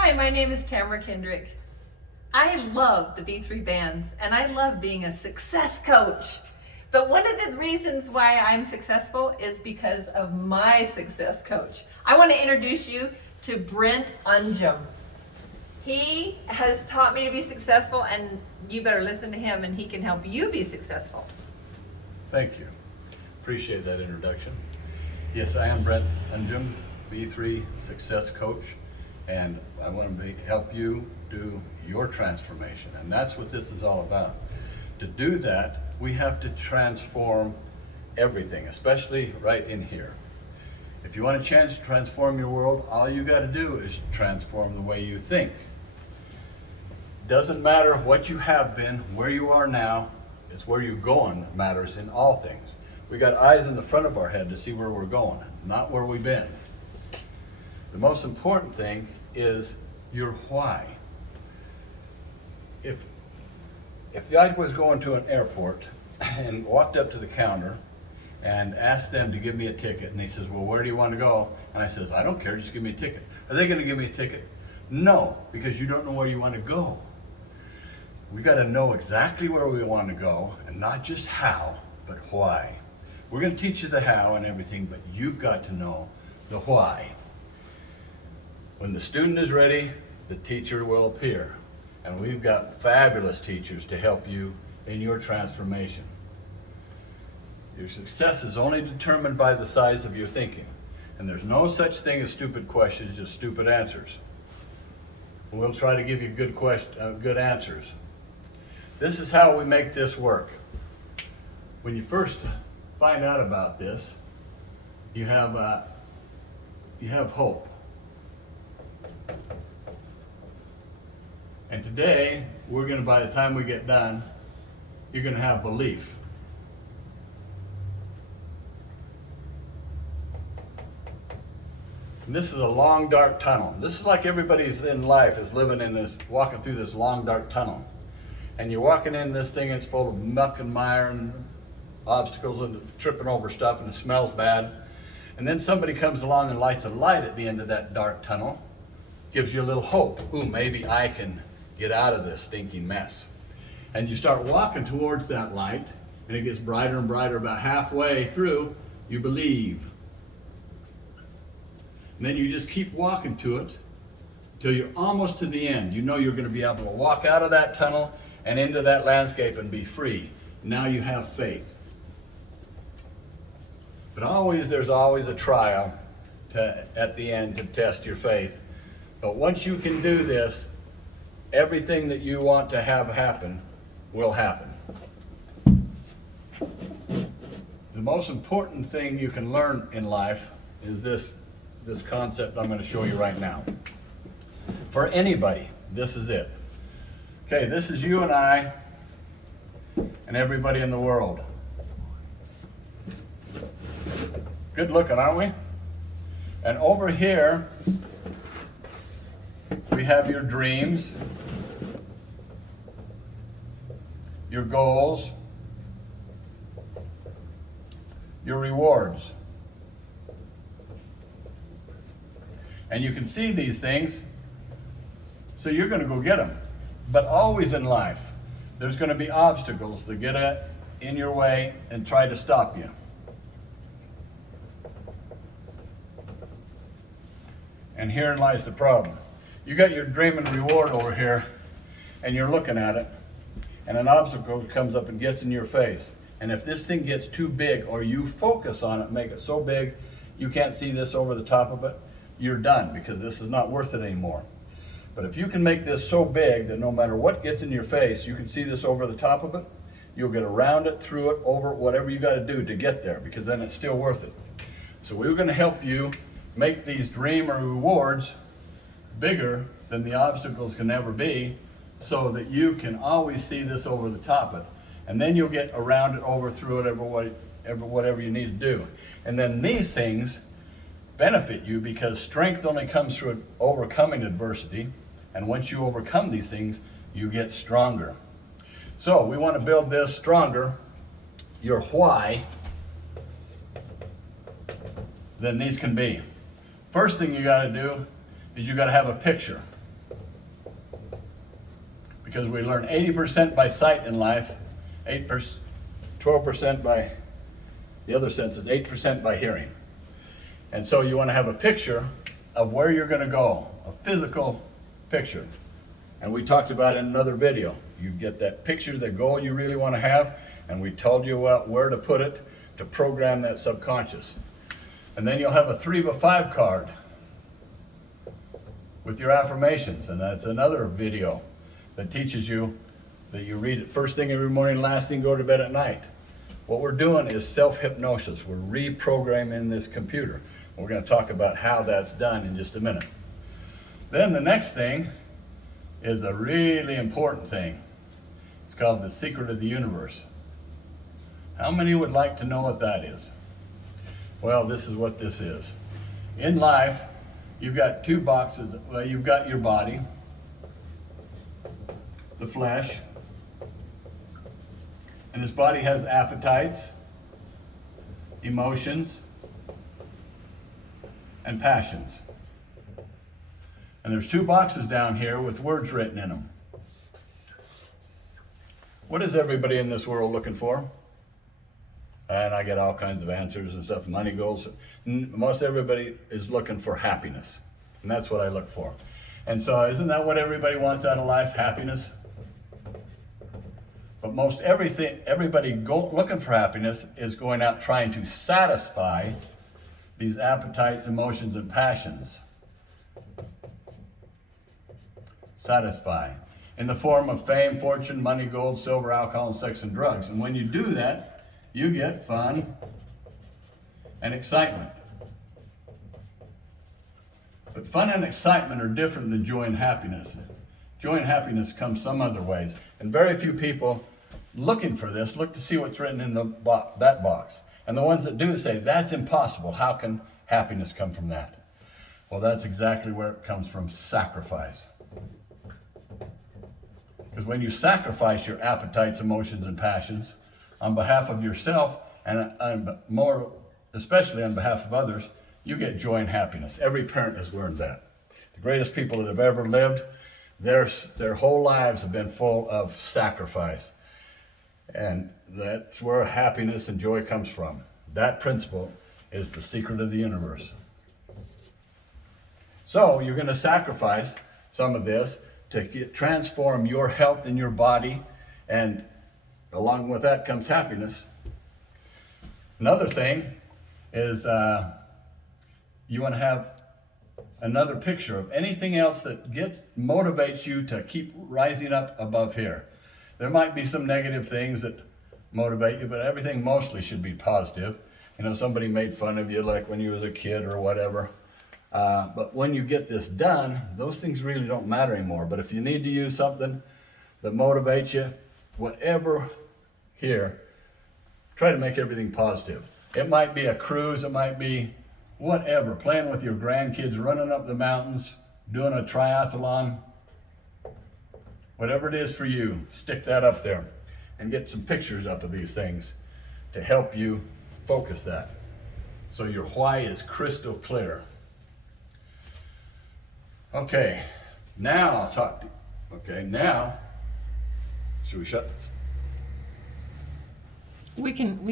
Hi, my name is Tamara Kendrick. I love the B3 bands and I love being a success coach. But one of the reasons why I'm successful is because of my success coach. I want to introduce you to Brent Undhjem. He has taught me to be successful, and you better listen to him and he can help you be successful. Thank you. Appreciate that introduction. Yes, I am Brent Undhjem, B3 Success Coach, and I want to help you do your transformation, and that's what this is all about. To do that, we have to transform everything, especially right in here. If you want to transform your world, all you got to do is transform the way you think. Doesn't matter what you have been, where you are now, it's where you're going that matters in all things. We got eyes in the front of our head to see where we're going, not where we've been. The most important thing is your why. If I was going to an airport and walked up to the counter and asked them to give me a ticket, and he says, well, where do you want to go? And I says, I don't care, just give me a ticket. Are they going to give me a ticket? No, because you don't know where you want to go. We got to know exactly where we want to go, and not just how, but why. We're going to teach you the how and everything, but you've got to know the why. When the student is ready, the teacher will appear. And we've got fabulous teachers to help you in your transformation. Your success is only determined by the size of your thinking. And there's no such thing as stupid questions, just stupid answers. We'll try to give you good answers. This is how we make this work. When you first find out about this, you have hope. And today, we're going to, by the time we get done, you're going to have belief. And this is a long, dark tunnel. This is like everybody's in life is living in this, walking through this long, dark tunnel. And you're walking in this thing, it's full of muck and mire and obstacles and tripping over stuff, and it smells bad. And then somebody comes along and lights a light at the end of that dark tunnel, gives you a little hope. Ooh, maybe I can get out of this stinking mess. And you start walking towards that light, and it gets brighter and brighter. About halfway through, you believe. And then you just keep walking to it till you're almost to the end. You know you're going to be able to walk out of that tunnel and into that landscape and be free. Now you have faith. But there's always a trial at the end to test your faith. But once you can do this, everything that you want to have happen will happen. The most important thing you can learn in life is this concept I'm going to show you right now. For anybody, this is it. Okay, this is you and I and everybody in the world. Good looking, aren't we? And over here, we have your dreams, your goals, your rewards. And you can see these things, so you're going to go get them. But always in life, there's going to be obstacles that get in your way and try to stop you. And herein lies the problem. You got your dream and reward over here, and you're looking at it, and an obstacle comes up and gets in your face. And if this thing gets too big, or you focus on it, make it so big you can't see this over the top of it, you're done, because this is not worth it anymore. But if you can make this so big that no matter what gets in your face, you can see this over the top of it, you'll get around it, through it, over it, whatever you got to do to get there, because then it's still worth it. So we're going to help you make these dream or rewards bigger than the obstacles can ever be, so that you can always see this over the top of it. And then you'll get around it, over, through it, whatever you need to do. And then these things benefit you, because strength only comes through overcoming adversity. And once you overcome these things, you get stronger. So we want to build this stronger, your why, than these can be. First thing you got to do is you got to have a picture. because we learn 80% by sight in life, 12% by the other senses, 8% by hearing. And so you want to have a picture of where you're going to go, a physical picture. And we talked about it in another video. You get that picture, the goal you really want to have, and we told you where to put it to program that subconscious. And then you'll have a 3x5 card with your affirmations, and that's another video that teaches you that you read it first thing every morning, last thing go to bed at night. What we're doing is self-hypnosis. We're reprogramming this computer. We're going to talk about how that's done in just a minute. Then the next thing is a really important thing. It's called the secret of the universe. How many would like to know what that is? Well, this is what this is. In life, you've got two boxes. Well, you've got your body, the flesh, and this body has appetites, emotions, and passions. And there's two boxes down here with words written in them. What is everybody in this world looking for? And I get all kinds of answers and stuff, money, goals. Most everybody is looking for happiness. And that's what I look for. And so isn't that what everybody wants out of life, happiness? But most everybody looking for happiness is going out trying to satisfy these appetites, emotions, and passions. Satisfy. In the form of fame, fortune, money, gold, silver, alcohol, sex, and drugs. And when you do that, you get fun and excitement. But fun and excitement are different than joy and happiness. Joy and happiness comes some other ways. And very few people looking for this look to see what's written in that box. And the ones that do say, that's impossible. How can happiness come from that? Well, that's exactly where it comes from, sacrifice. Because when you sacrifice your appetites, emotions, and passions on behalf of yourself, and more especially on behalf of others, you get joy and happiness. Every parent has learned that. The greatest people that have ever lived, their whole lives have been full of sacrifice. And that's where happiness and joy comes from. That principle is the secret of the universe. So you're going to sacrifice some of this to transform your health in your body, and along with that comes happiness. Another thing is you want to have another picture of anything else that motivates you to keep rising up above here. There might be some negative things that motivate you, but everything mostly should be positive. You know, somebody made fun of you like when you was a kid or whatever. But when you get this done, those things really don't matter anymore. But if you need to use something that motivates you, whatever here, try to make everything positive. It might be a cruise, it might be whatever, playing with your grandkids, running up the mountains, doing a triathlon. Whatever it is for you, stick that up there and get some pictures up of these things to help you focus that. So your why is crystal clear. Okay, now I'll talk to you. Okay, now, should we shut this? We can